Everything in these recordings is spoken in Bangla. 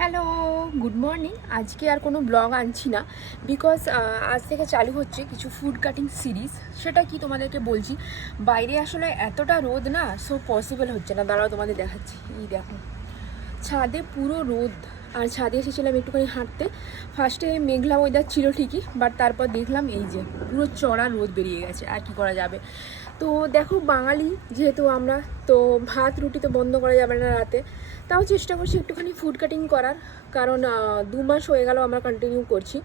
Hello, good morning. আজকে আর কোনো ব্লগ আনছি না, বিকজ আজ থেকে চালু হচ্ছে কিছু ফুড কাটিং সিরিজ। সেটা কি তোমাদেরকে বলছি। বাইরে আসলে এতটা রোদ না, সো পসিবল হচ্ছে না। দাঁড়াও তোমাদের দেখাচ্ছি। এই দেখো, ছাদে পুরো রোদ। আর ছাদে এসেছিলাম একটুখানি হাঁটতে। ফার্স্টে মেঘলা ওয়েদার ছিল ঠিকই, বাট তারপর দেখলাম এই যে পুরো চড়া রোদ বেরিয়ে গেছে। আর কি করা যাবে। তো দেখো, বাঙালি যেহেতু আমরা, তো ভাত রুটি তো বন্ধ করা যাবে না রাতে। তাও চেষ্টা করছি একটুখানি ফুড কাটিং করার, কারণ 2 মাস হয়ে গেল আমরা কন্টিনিউ করছি।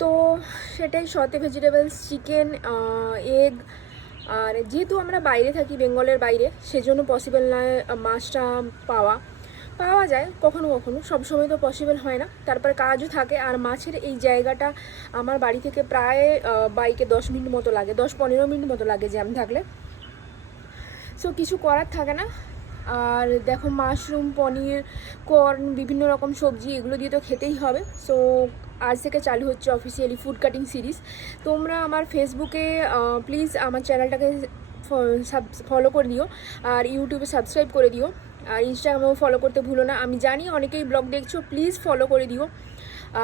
তো সেটাই, সতে ভেজিটেবলস, চিকেন, এগ। আর যেহেতু আমরা বাইরে থাকি, বেঙ্গলের বাইরে, সেজন্য পসিবল নয় মাছটা পাওয়া। পাওয়া যায় কখনো কখনো, সবসময় তো পসিবল হয় না। তারপরে কাজও থাকে। আর মাছের এই জায়গাটা আমার বাড়ি থেকে প্রায় বাইকে 10 মিনিট মতো লাগে, 10-15 মিনিট মতো লাগে জ্যাম থাকলে। সো কিছু করার থাকে না। আর দেখো, মাশরুম, পনির, কর্ন, বিভিন্ন রকম সবজি, এগুলো দিয়ে তো খেতেই হবে। সো আজ থেকে চালু হচ্ছে অফিসিয়ালি ফুড কাটিং সিরিজ। তোমরা আমার ফেসবুকে প্লিজ আমার চ্যানেলটাকে ফলো করে দিও, আর ইউটিউবে সাবস্ক্রাইব করে দিও, আর ইনস্টাগ্রামেও ফলো করতে ভুলো না। আমি জানি অনেকেই ব্লগ দেখছো, প্লিজ ফলো করে দিও।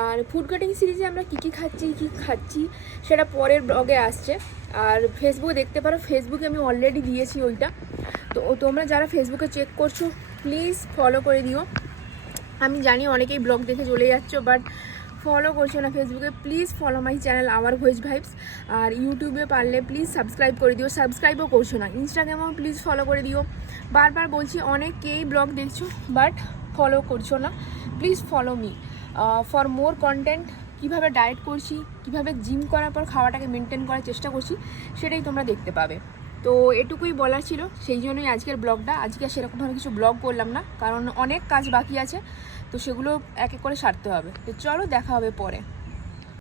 আর ফুড কাটিং সিরিজে আমরা কী খাচ্ছি সেটা পরের ব্লগে আসছে। আর ফেসবুকে দেখতে পারো, ফেসবুকে আমি অলরেডি দিয়েছি ওইটা। তো তোমরা যারা ফেসবুকে চেক করছো, প্লিজ ফলো করে দিও। আমি জানি অনেকেই ব্লগ দেখে চলে যাচ্ছ, বাট ফলো করছো না ফেসবুকে। Please follow my channel Our Voice Vibes. আর ইউটিউবে পারলে প্লিজ সাবস্ক্রাইব করে দিও। সাবস্ক্রাইবও করছো না, ইনস্টাগ্রামেও প্লিজ ফলো করে দিও। বারবার বলছি, অনেকেই ব্লগ দেখছো বাট ফলো করছো না। Please follow me for more content. কীভাবে ডায়েট করছি, কীভাবে জিম করার পর খাওয়াটাকে মেনটেন করার চেষ্টা করছি, সেটাই তোমরা দেখতে পাবে। তো এটুকুই বলার ছিল, সেই জন্যই আজকের ব্লগটা। আজকে সেরকমভাবে কিছু ব্লগ করলাম না, কারণ অনেক কাজ বাকি আছে, তো সেগুলো এক এক করে সারতে হবে। তো চলো, দেখা হবে পরে।